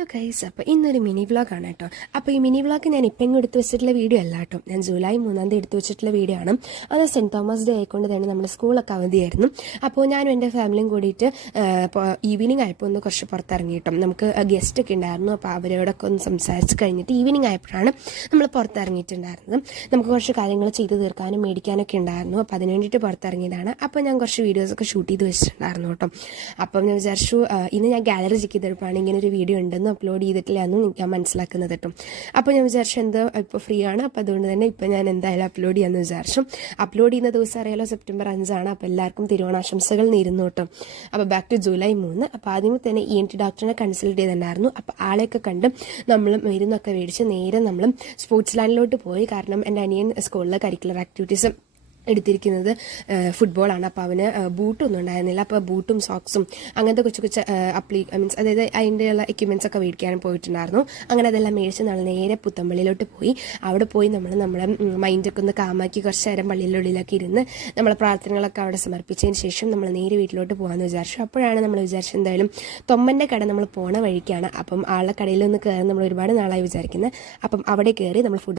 Hello guys, അപ്പോൾ ഇന്നൊരു mini വ്ളോഗാണ് കേട്ടോ. അപ്പോൾ ഈ മിനി വ്ളോഗ് ഞാൻ ഇപ്പം എടുത്ത് വെച്ചിട്ടുള്ള വീഡിയോ അല്ല കേട്ടോ. ഞാൻ ജൂലൈ 3 എടുത്ത് വെച്ചിട്ടുള്ള വീഡിയോ ആണ്. അത് സെൻറ്റ് തോമസ് ഡേ ആയിക്കൊണ്ട് തന്നെ നമ്മുടെ സ്കൂളൊക്കെ അവധിയായിരുന്നു. അപ്പോൾ ഞാനും എൻ്റെ ഫാമിലിയും കൂടിയിട്ട് ഈവനിങ് ആയപ്പോൾ ഒന്ന് കുറച്ച് പുറത്തിറങ്ങി കേട്ടോ. നമുക്ക് ഗസ്റ്റ് ഒക്കെ ഉണ്ടായിരുന്നു. അപ്പോൾ അവരോടൊക്കെ ഒന്ന് സംസാരിച്ച് കഴിഞ്ഞിട്ട് ഈവനിങ് ആയപ്പോഴാണ് നമ്മൾ പുറത്തിറങ്ങിയിട്ടുണ്ടായിരുന്നത്. നമുക്ക് കുറച്ച് കാര്യങ്ങൾ ചെയ്ത് തീർക്കാനും മേടിക്കാനൊക്കെ ഉണ്ടായിരുന്നു. അപ്പോൾ അതിന് വേണ്ടിയിട്ട് പുറത്തിറങ്ങിയതാണ്. അപ്പോൾ ഞാൻ കുറച്ച് വീഡിയോസൊക്കെ ഷൂട്ട് ചെയ്ത് വെച്ചിട്ടുണ്ടായിരുന്നു കേട്ടോ. അപ്പം ഞാൻ വിചാരിച്ചു ഇന്ന് ഞാൻ ഗാലറി ചെക്ക് ചെയ്തപ്പോഴാണ് ഇങ്ങനെ ഒരു വീഡിയോ ഉണ്ടെന്ന് അപ്ലോഡ് ചെയ്തിട്ടില്ല എന്നും ഞാൻ മനസ്സിലാക്കുന്നത് കേട്ടോ. അപ്പോൾ ഞാൻ വിചാരിച്ചു എന്താ ഇപ്പോൾ ഫ്രീ ആണ്, അപ്പോൾ അതുകൊണ്ട് തന്നെ ഇപ്പോൾ ഞാൻ എന്തായാലും അപ്ലോഡ് ചെയ്യാമെന്ന് വിചാരിച്ചു. അപ്ലോഡ് ചെയ്യുന്ന ദിവസം അറിയാലോ സെപ്റ്റംബർ 5 ആണ്. അപ്പോൾ എല്ലാവർക്കും തിരുവോണാശംസകൾ നേരുന്നു കേട്ടോ. അപ്പോൾ ബാക്ക് ടു ജൂലൈ 3. അപ്പോൾ ആദ്യമേ തന്നെ ENT ഡോക്ടറിനെ കൺസൾട്ട് ചെയ്തിട്ടുണ്ടായിരുന്നു. അപ്പോൾ ആളെയൊക്കെ കണ്ട് നമ്മൾ മരുന്നൊക്കെ മേടിച്ച് നേരെ നമ്മൾ സ്പോർട്സ് ലാൻഡിലോട്ട് പോയി. കാരണം എൻ്റെ അനിയൻ സ്കൂളിലെ കരിക്കുലർ ആക്ടിവിറ്റീസ് എടുത്തിരിക്കുന്നത് ഫുട്ബോളാണ്. അപ്പോൾ അവന് ബൂട്ടൊന്നും ഉണ്ടായിരുന്നില്ല. അപ്പോൾ ബൂട്ടും സോക്സും അങ്ങനത്തെ കൊച്ചു കൊച്ചു മീൻസ് അതായത് അതിൻ്റെയുള്ള എക്യുപ്മെൻറ്റ്സ് ഒക്കെ മേടിക്കാനും പോയിട്ടുണ്ടായിരുന്നു. അങ്ങനെ അതെല്ലാം മേടിച്ച് നമ്മൾ നേരെ പുത്തമ്പള്ളിയിലോട്ട് പോയി. അവിടെ പോയി നമ്മുടെ മൈൻഡൊക്കെ ഒന്ന് കാമാക്കി കുറച്ച് നേരം പള്ളിയിലുള്ളിലൊക്കെ ഇരുന്ന് നമ്മളെ പ്രാർത്ഥനകളൊക്കെ അവിടെ സമർപ്പിച്ചതിന് ശേഷം നമ്മൾ നേരെ വീട്ടിലോട്ട് പോകാമെന്ന് വിചാരിച്ചു. അപ്പോഴാണ് നമ്മൾ വിചാരിച്ചത് എന്തായാലും തൊമ്മൻ്റെ കട നമ്മൾ പോണ വഴിക്കാണ്. അപ്പം ആളുടെ കടയിൽ ഒന്ന് കയറി നമ്മൾ ഒരുപാട് നാളായി വിചാരിക്കുന്നത്. അപ്പം അവിടെ കയറി നമ്മൾ ഫുഡ്